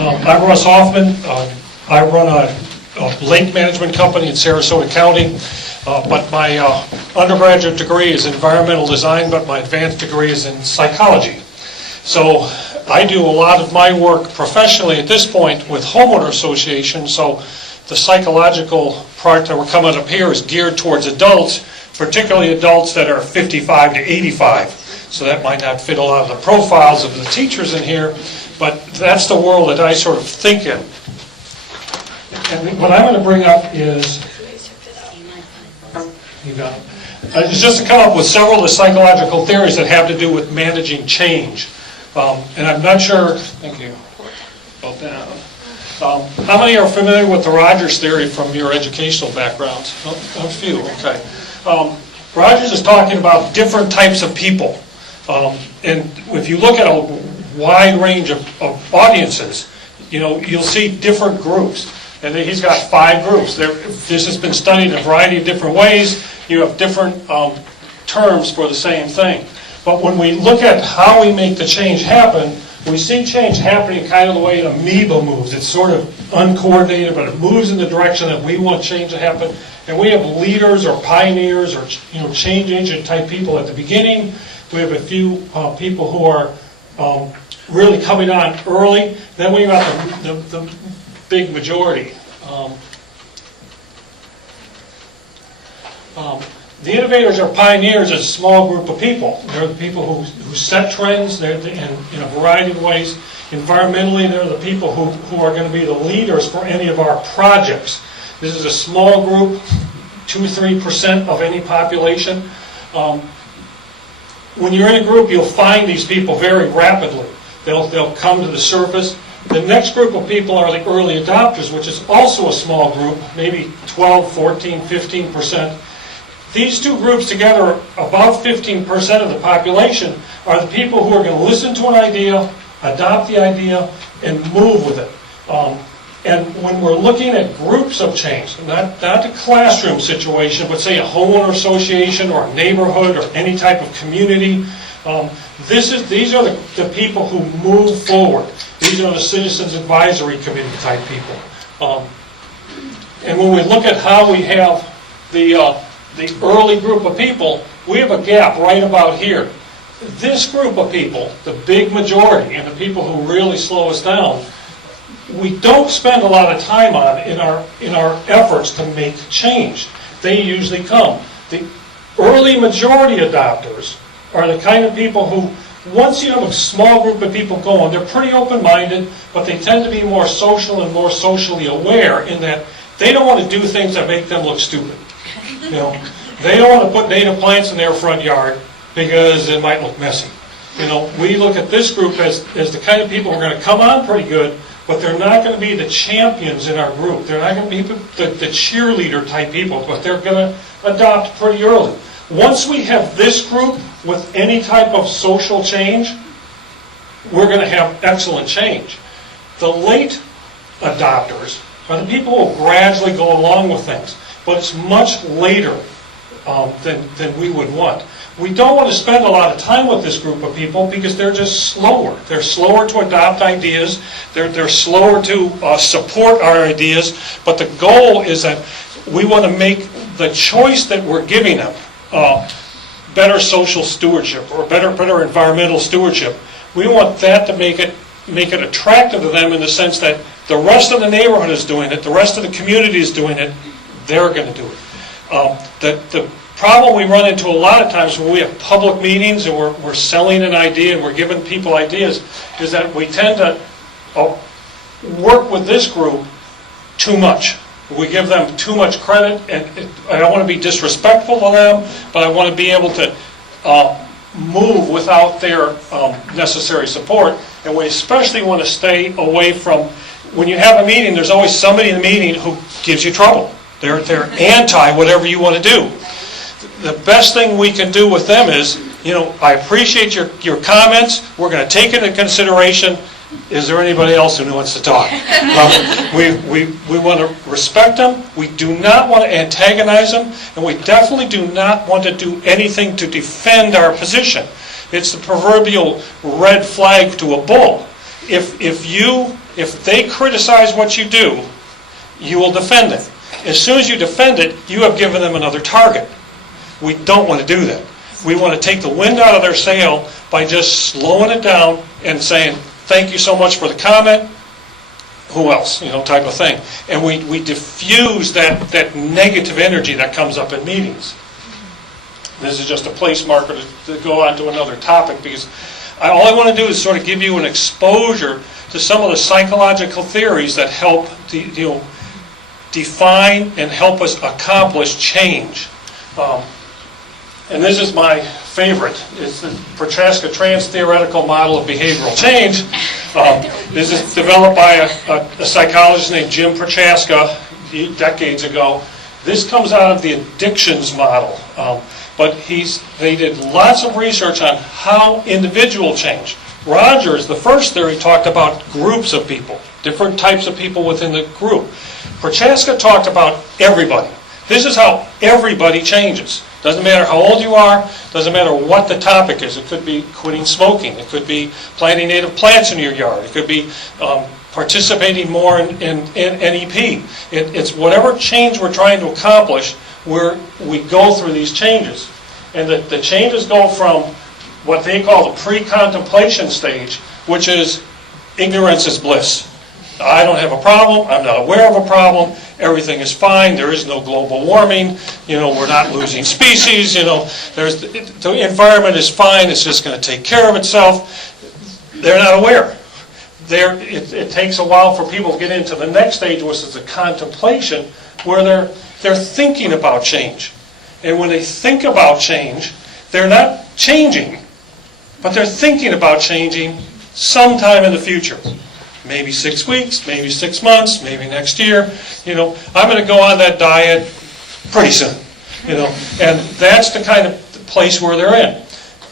I'm Russ Hoffman. I run a lake management company in Sarasota County, but my undergraduate degree is environmental design, but my advanced degree is in psychology. So I do a lot of my work professionally at this point with homeowner associations, so the psychological part that we're coming up here is geared towards adults, particularly adults that are 55 to 85. So that might not fit a lot of the profiles of the teachers in here, but that's the world that I sort of think in. And what I'm going to bring up is, is just to come up with several of the psychological theories that have to do with managing change. And I'm not sure, thank you, about that. How many are familiar with the Rogers theory from your educational backgrounds? A few, okay. Rogers is talking about different types of people. And if you look at a wide range of audiences, you'll see different groups. And he's got 5 groups. This has been studied in a variety of different ways. You have different terms for the same thing. But when we look at how we make the change happen, we see change happening kind of the way an amoeba moves. It's sort of uncoordinated, but it moves in the direction that we want change to happen. And we have leaders or pioneers or change agent type people at the beginning. We have a few people who are really coming on early. Then we've got the big majority. The innovators or pioneers is a small group of people. They're the people who set trends in a variety of ways. Environmentally, they're the people who are going to be the leaders for any of our projects. This is a small group, 2-3% of any population. When you're in a group, you'll find these people very rapidly. They'll come to the surface. The next group of people are the early adopters, which is also a small group, maybe 12, 14, 15%. These two groups together, about 15% of the population, are the people who are going to listen to an idea, adopt the idea, and move with it. And when we're looking at groups of change, not a classroom situation, but say a homeowner association or a neighborhood or any type of community, these are the people who move forward. These are the Citizens Advisory Committee type people. And when we look at how we have the early group of people, we have a gap right about here. This group of people, the big majority, and the people who really slow us down, we don't spend a lot of time on in our efforts to make change. They usually come. The early majority adopters are the kind of people who, once you have a small group of people going, they're pretty open-minded, but they tend to be more social and more socially aware in that they don't want to do things that make them look stupid. They don't want to put native plants in their front yard because it might look messy. We look at this group as the kind of people who are going to come on pretty good, but they're not going to be the champions in our group. They're not going to be the cheerleader type people, but they're going to adopt pretty early. Once we have this group with any type of social change, we're going to have excellent change. The late adopters are the people who will gradually go along with things, but it's much later than we would want. We don't want to spend a lot of time with this group of people because they're just slower. They're slower to adopt ideas. They're slower to support our ideas. But the goal is that we want to make the choice that we're giving them better social stewardship or better environmental stewardship. We want that to make it attractive to them in the sense that the rest of the neighborhood is doing it, the rest of the community is doing it, they're going to do it. The problem we run into a lot of times when we have public meetings and we're selling an idea and we're giving people ideas is that we tend to work with this group too much. We give them too much credit, and I don't want to be disrespectful to them, but I want to be able to move without their necessary support. And we especially want to stay away from, when you have a meeting, there's always somebody in the meeting who gives you trouble. They're anti whatever you want to do. The best thing we can do with them is, I appreciate your comments. We're going to take it into consideration. Is there anybody else who wants to talk? We want to respect them. We do not want to antagonize them. And we definitely do not want to do anything to defend our position. It's the proverbial red flag to a bull. If you if they criticize what you do, you will defend it. As soon as you defend it, you have given them another target. We don't want to do that. We want to take the wind out of their sail by just slowing it down and saying, thank you so much for the comment. Who else? Type of thing. And we diffuse that negative energy that comes up in meetings. This is just a place marker to go on to another topic, because all I want to do is sort of give you an exposure to some of the psychological theories that help define and help us accomplish change. And this is my favorite. It's the Prochaska Trans-Theoretical Model of Behavioral Change. This is developed by a psychologist named Jim Prochaska decades ago. This comes out of the addictions model. But they did lots of research on how individual change. Rogers, the first theory, talked about groups of people, different types of people within the group. Prochaska talked about everybody. This is how everybody changes. Doesn't matter how old you are, doesn't matter what the topic is. It could be quitting smoking, it could be planting native plants in your yard, it could be participating more in NEP. It's whatever change we're trying to accomplish, we go through these changes. And the changes go from what they call the pre-contemplation stage, which is ignorance is bliss. I don't have a problem, I'm not aware of a problem, everything is fine, there is no global warming, we're not losing species, the environment is fine, it's just going to take care of itself. They're not aware. It takes a while for people to get into the next stage, which is the contemplation, where they're thinking about change. And when they think about change, they're not changing, but they're thinking about changing sometime in the future. Maybe 6 weeks, maybe 6 months, maybe next year. I'm going to go on that diet pretty soon. And that's the kind of place where they're in.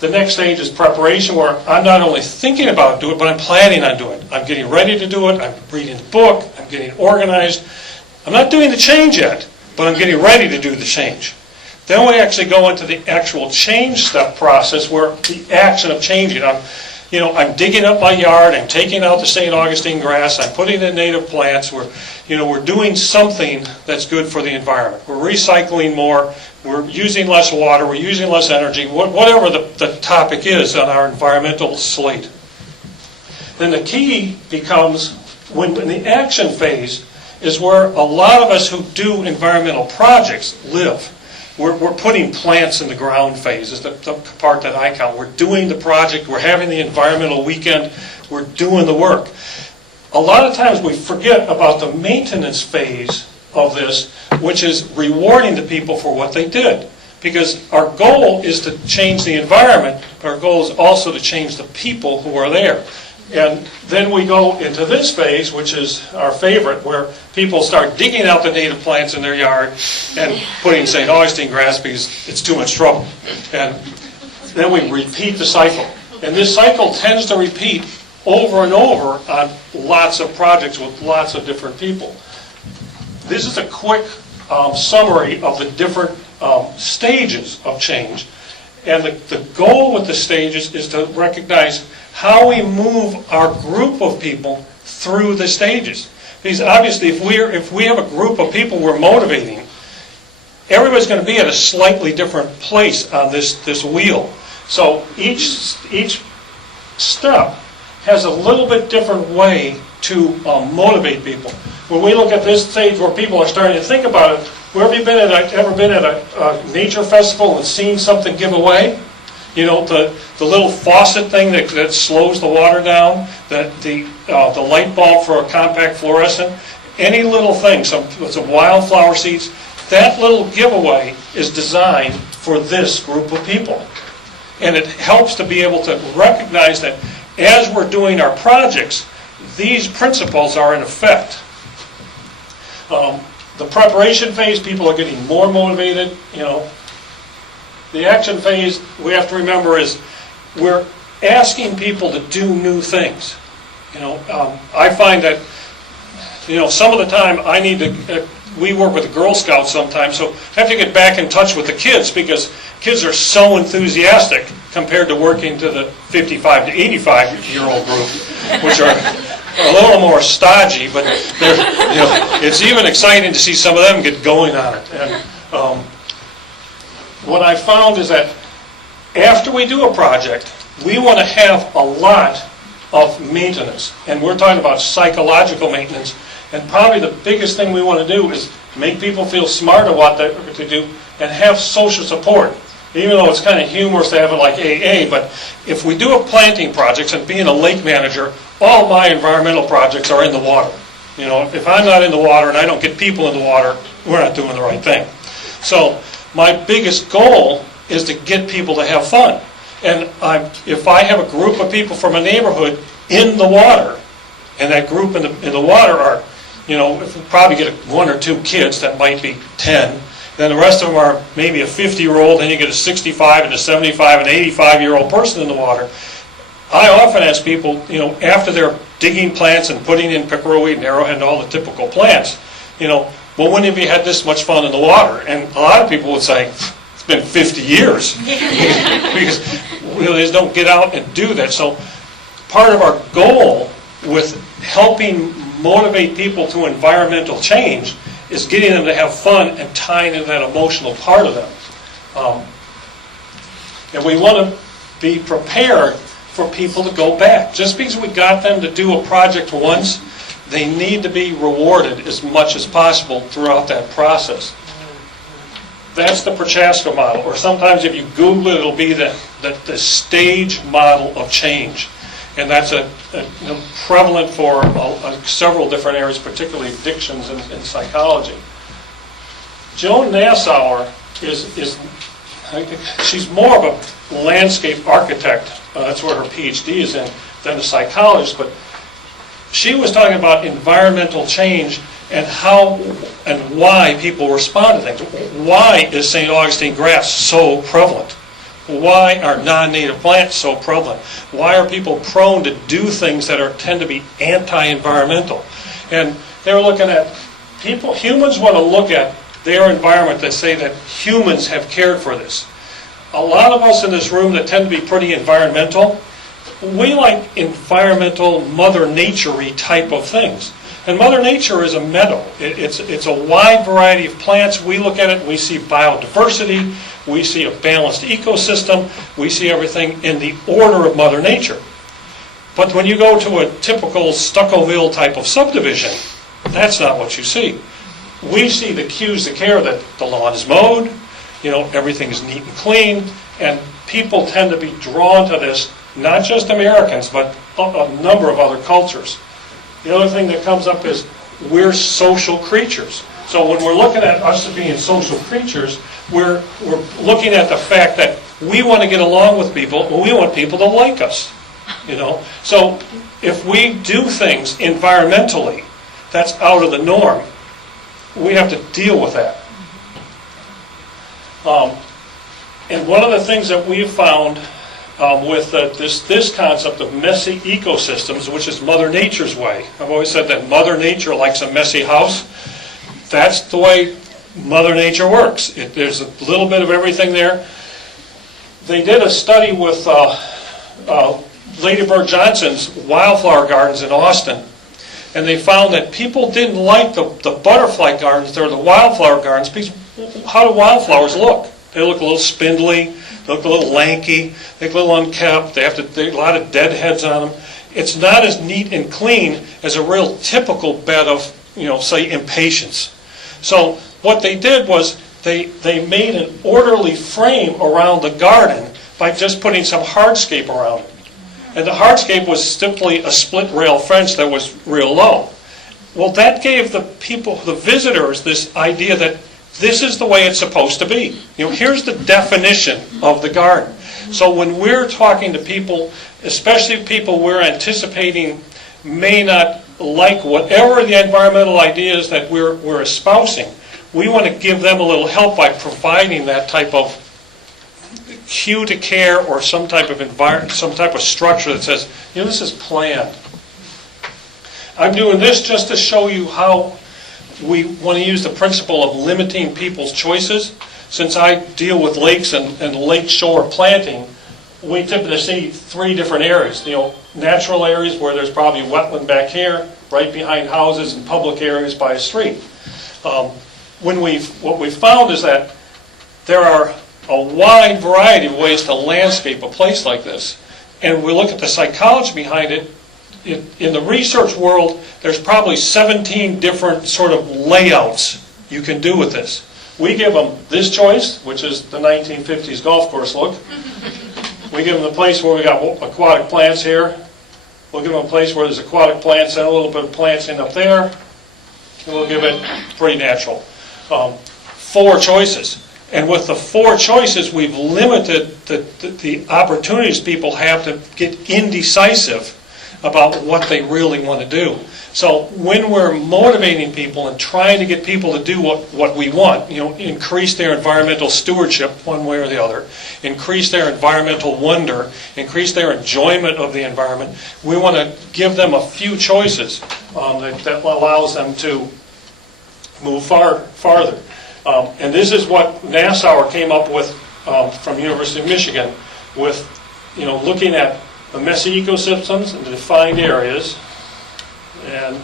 The next stage is preparation, where I'm not only thinking about doing it, but I'm planning on doing it. I'm getting ready to do it. I'm reading the book. I'm getting organized. I'm not doing the change yet, but I'm getting ready to do the change. Then we actually go into the actual change step process, where the action of changing. I'm digging up my yard, I'm taking out the St. Augustine grass, I'm putting in native plants, we're doing something that's good for the environment. We're recycling more, we're using less water, we're using less energy, whatever the topic is on our environmental slate. Then the key becomes, when in the action phase, is where a lot of us who do environmental projects live. We're putting plants in the ground phase is the part that I count. We're doing the project, we're having the environmental weekend, we're doing the work. A lot of times we forget about the maintenance phase of this, which is rewarding the people for what they did. Because our goal is to change the environment, but our goal is also to change the people who are there. And then we go into this phase, which is our favorite, where people start digging out the native plants in their yard and putting St. Augustine grass because it's too much trouble. And then we repeat the cycle. And this cycle tends to repeat over and over on lots of projects with lots of different people. This is a quick summary of the different stages of change. And the goal with the stages is to recognize how we move our group of people through the stages. Because obviously if we have a group of people we're motivating, everybody's going to be at a slightly different place on this wheel. So each step has a little bit different way to motivate people. When we look at this stage where people are starting to think about it, have you ever been at a nature festival and seen something give away? The little faucet thing that slows the water down, the light bulb for a compact fluorescent, any little thing, some wildflower seeds, that little giveaway is designed for this group of people. And it helps to be able to recognize that as we're doing our projects, these principles are in effect. The preparation phase, people are getting more motivated, The action phase, we have to remember, is we're asking people to do new things. I find that, some of the time I need to, we work with the Girl Scouts sometimes, so I have to get back in touch with the kids because kids are so enthusiastic compared to working to the 55 to 85-year-old group, which are a little more stodgy, but it's even exciting to see some of them get going on it. And what I found is that after we do a project, we want to have a lot of maintenance. And we're talking about psychological maintenance. And probably the biggest thing we want to do is make people feel smart about what to do and have social support. Even though it's kind of humorous to have it like AA, but if we do a planting project, and being a lake manager, all my environmental projects are in the water. If I'm not in the water and I don't get people in the water, we're not doing the right thing. So my biggest goal is to get people to have fun. And if I have a group of people from a neighborhood in the water, and that group in the water are, if we probably get one or two kids, that might be 10, then the rest of them are maybe a 50-year-old, and you get a 65 and a 75 and 85-year-old person in the water. I often ask people, after they're digging plants and putting in pickerelweed and arrowhead and all the typical plants, well, when have you had this much fun in the water? And a lot of people would say, it's been 50 years. Because they just don't get out and do that. So part of our goal with helping motivate people to environmental change is getting them to have fun and tying in that emotional part of them. And we want to be prepared for people to go back. Just because we got them to do a project once, they need to be rewarded as much as possible throughout that process. That's the Prochaska model, or sometimes if you Google it, it'll be the stage model of change. And that's prevalent for several different areas, particularly addictions and psychology. Joan Nassauer she's more of a landscape architect. That's where her PhD is in, than a psychologist. But she was talking about environmental change and how and why people respond to things. Why is St. Augustine grass so prevalent? Why are non-native plants so prevalent? Why are people prone to do things that tend to be anti-environmental? And they were looking at humans want to look at their environment that say that humans have cared for this. A lot of us in this room that tend to be pretty environmental, we like environmental, Mother Nature-y type of things. And Mother Nature is a meadow. It's a wide variety of plants. We look at it, we see biodiversity, we see a balanced ecosystem, we see everything in the order of Mother Nature. But when you go to a typical Stuccoville type of subdivision, that's not what you see. We see the cues to care that the lawn is mowed, everything is neat and clean, and people tend to be drawn to this, not just Americans, but a number of other cultures. The other thing that comes up is we're social creatures. So when we're looking at us being social creatures, we're looking at the fact that we want to get along with people, and we want people to like us. So if we do things environmentally that's out of the norm, we have to deal with that. And one of the things that we've found with this concept of messy ecosystems, which is Mother Nature's way. I've always said that Mother Nature likes a messy house. That's the way Mother Nature works. There's a little bit of everything there. They did a study with Lady Bird Johnson's wildflower gardens in Austin, and they found that people didn't like the butterfly gardens or the wildflower gardens because how do wildflowers look? They look a little spindly. They look a little lanky, they look a little unkept, they have a lot of dead heads on them. It's not as neat and clean as a real typical bed of, say, impatiens. So what they did was they made an orderly frame around the garden by just putting some hardscape around it. And the hardscape was simply a split rail fence that was real low. Well, that gave the visitors, this idea that this is the way it's supposed to be. Here's the definition of the garden. So when we're talking to people, especially people we're anticipating may not like whatever the environmental ideas that we're espousing, we want to give them a little help by providing that type of cue to care or some type of environment, some type of structure that says, this is planned. I'm doing this just to show you how we want to use the principle of limiting people's choices. Since I deal with lakes and lake shore planting, we typically see three different areas. Natural areas where there's probably wetland back here, right behind houses, and public areas by a street. What we've found is that there are a wide variety of ways to landscape a place like this. And we look at the psychology behind it. In the research world, there's probably 17 different sort of layouts you can do with this. We give them this choice, which is the 1950s golf course look. We give them the place where we got aquatic plants here. We'll give them a place where there's aquatic plants and a little bit of plants in up there. And we'll give it pretty natural. 4 choices. And with the 4 choices, we've limited the opportunities people have to get indecisive about what they really want to do. So when we're motivating people and trying to get people to do what we want, increase their environmental stewardship one way or the other, increase their environmental wonder, increase their enjoyment of the environment, we want to give them a few choices that allows them to move farther. And this is what Nassauer came up with from University of Michigan with, looking at the messy ecosystems and the defined areas. And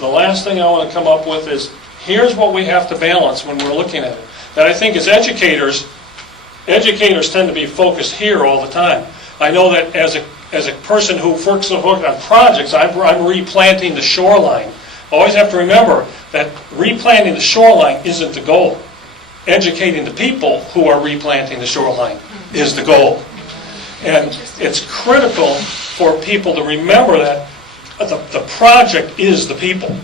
the last thing I want to come up with is, here's what we have to balance when we're looking at it. That I think as educators tend to be focused here all the time. I know that as a person who works on projects, I'm replanting the shoreline. Always have to remember that replanting the shoreline isn't the goal. Educating the people who are replanting the shoreline is the goal. And it's critical for people to remember that the project is the people.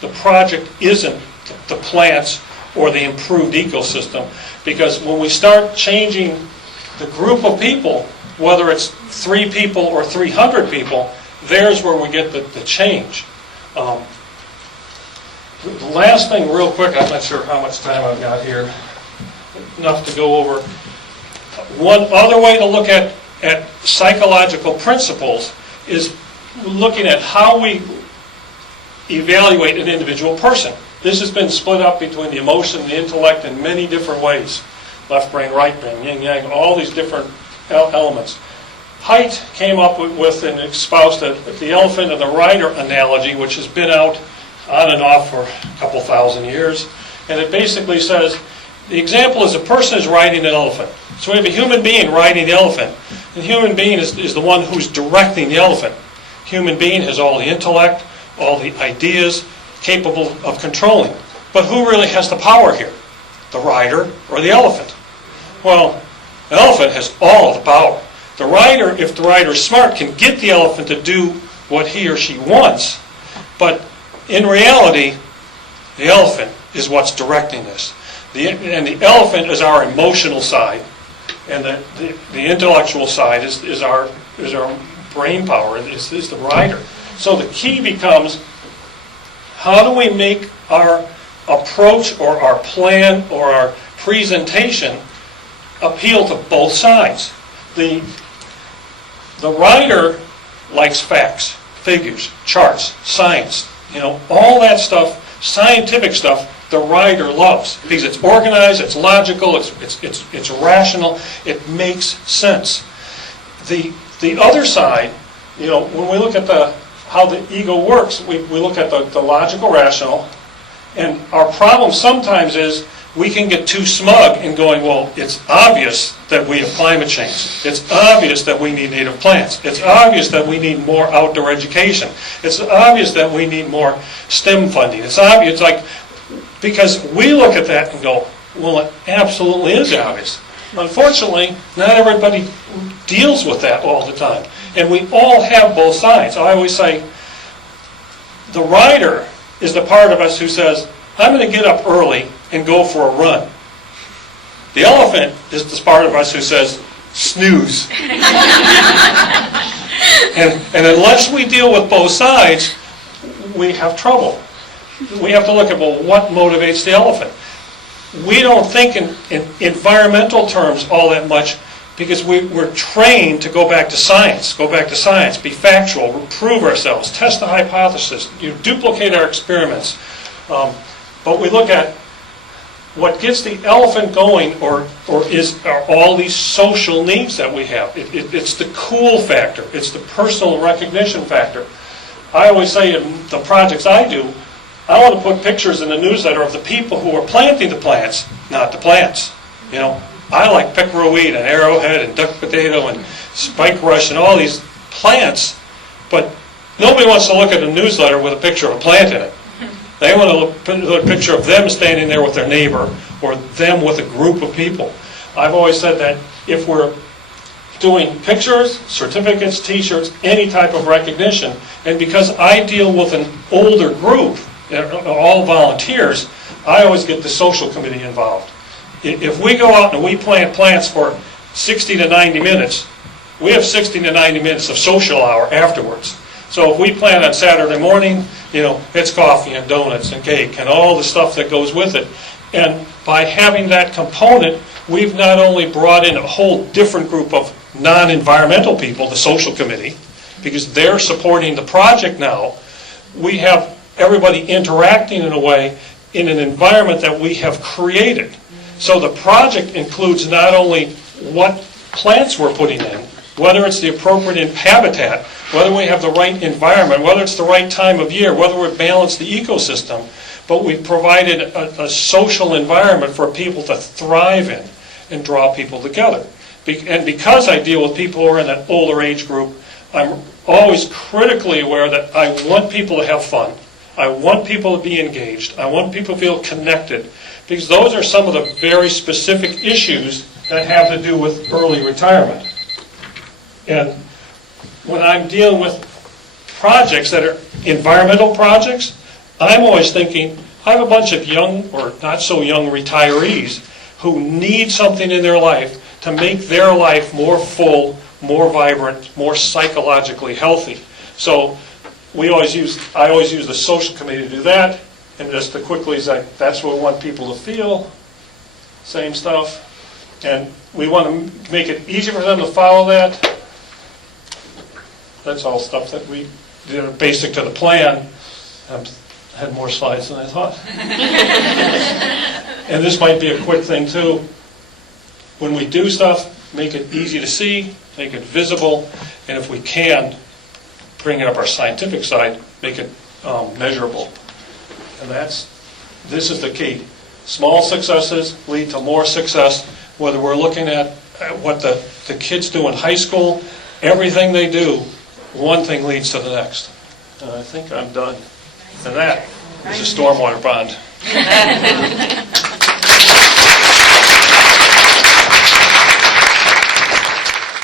The project isn't the plants or the improved ecosystem. Because when we start changing the group of people, whether it's 3 people or 300 people, there's where we get the change. The last thing real quick, I'm not sure how much time I've got here, enough to go over. One other way to look at psychological principles is looking at how we evaluate an individual person. This has been split up between the emotion and the intellect in many different ways. Left brain, right brain, yin yang, all these different elements. Haidt came up with and espoused the elephant and the rider analogy, which has been out on and off for a couple thousand years. And it basically says, the example is a person is riding an elephant. So we have a human being riding the elephant. The human being is the one who's directing the elephant. Human being has all the intellect, all the ideas, capable of controlling. But who really has the power here? The rider or the elephant? Well, the elephant has all of the power. The rider, if the rider is smart, can get the elephant to do what he or she wants. But in reality, the elephant is what's directing this. And the elephant is our emotional side, and the intellectual side is our brain power, is the rider. So the key becomes, how do we make our approach or our plan or our presentation appeal to both sides? The rider likes facts, figures, charts, science, all that stuff, scientific stuff. The rider loves because it's organized, it's logical, it's rational, it makes sense. The other side, when we look at how the ego works, we look at the logical, rational, and our problem sometimes is we can get too smug in going, well, it's obvious that we have climate change. It's obvious that we need native plants. It's obvious that we need more outdoor education. It's obvious that we need more STEM funding. It's obvious, because we look at that and go, well, it absolutely is obvious. Unfortunately, not everybody deals with that all the time. And we all have both sides. I always say, the rider is the part of us who says, I'm going to get up early and go for a run. The elephant is the part of us who says, snooze. And unless we deal with both sides, we have trouble. We have to look at, well, what motivates the elephant? We don't think in environmental terms all that much because we're trained to go back to science, be factual, prove ourselves, test the hypothesis, duplicate our experiments. But we look at what gets the elephant going are all these social needs that we have. It's the cool factor. It's the personal recognition factor. I always say in the projects I do, I want to put pictures in the newsletter of the people who are planting the plants, not the plants. You know, I like pickerelweed and arrowhead and duck potato and spike rush and all these plants, but nobody wants to look at a newsletter with a picture of a plant in it. They want to look at a picture of them standing there with their neighbor or them with a group of people. I've always said that if we're doing pictures, certificates, t-shirts, any type of recognition, and because I deal with an older group, all volunteers, I always get the social committee involved. If we go out and we plant plants for 60 to 90 minutes, we have 60 to 90 minutes of social hour afterwards. So if we plant on Saturday morning, you know, it's coffee and donuts and cake and all the stuff that goes with it. And by having that component, we've not only brought in a whole different group of non-environmental people, the social committee, because they're supporting the project now. We have everybody interacting in a way in an environment that we have created. So the project includes not only what plants we're putting in, whether it's the appropriate habitat, whether we have the right environment, whether it's the right time of year, whether we've balanced the ecosystem, but we've provided a social environment for people to thrive in and draw people together. And because I deal with people who are in that older age group, I'm always critically aware that I want people to have fun. I want people to be engaged. I want people to feel connected, because those are some of the very specific issues that have to do with early retirement. And when I'm dealing with projects that are environmental projects, I'm always thinking, I have a bunch of young or not so young retirees who need something in their life to make their life more full, more vibrant, more psychologically healthy. So I always use the social committee to do that. And just to quickly say, that's what we want people to feel. Same stuff. And we want to make it easy for them to follow that. That's all stuff that we did basic to the plan. I had more slides than I thought. And this might be a quick thing too. When we do stuff, make it easy to see, make it visible, and if we can, bring it up our scientific side, make it measurable. And this is the key. Small successes lead to more success, whether we're looking at what the kids do in high school, everything they do, one thing leads to the next. And I think I'm done. And that is a stormwater pond.